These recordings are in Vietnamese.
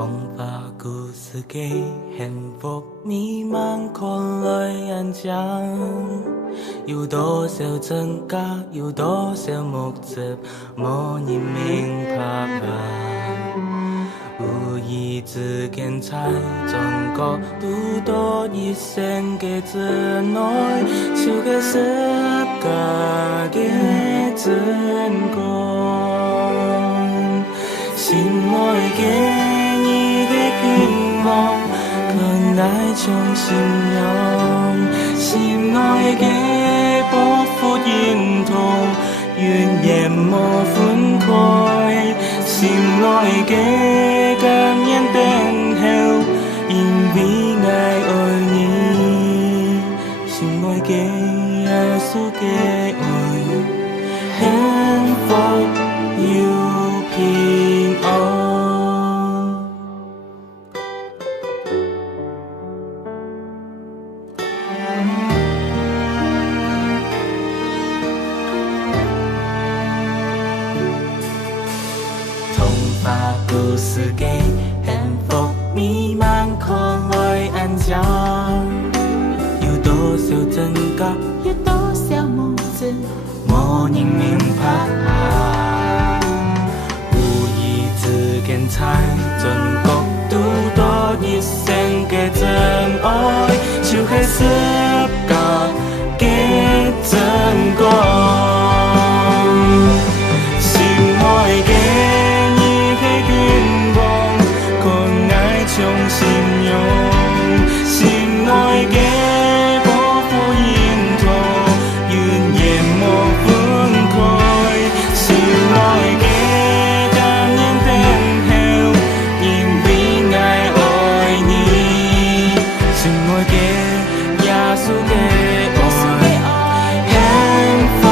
童話故事嘅幸福迷茫คน來安詳，有多少真假，有多少目的，冇人明白。無意之間才總覺得多一生嘅真愛，就係十架嘅真光，心愛嘅。願望，更愛從心用，心愛嘅保護沿途，願眼莫分開，心愛嘅感恩等候，因為愛你，心愛嘅耶穌嘅愛，幸福又平安。故事嘅幸福迷茫看來安詳，有多少真假，有多少夢境，冇人明白。無意之間才總覺得多一生嘅真愛，就係十架嘅真光，心愛嘅。從心用，心愛嘅保護沿途，願眼莫分開，心愛嘅感恩等候，因為愛你，心愛嘅耶穌嘅愛，幸福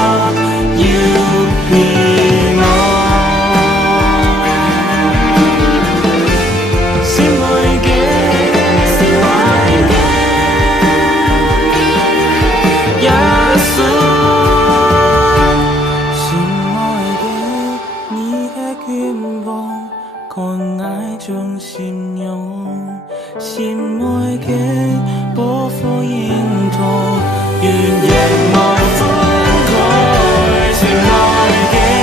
又平安。con ai trong xin nhau xin môi ghé bố phố yên thổ duyên dàng mỏi phương khói xin môi ghé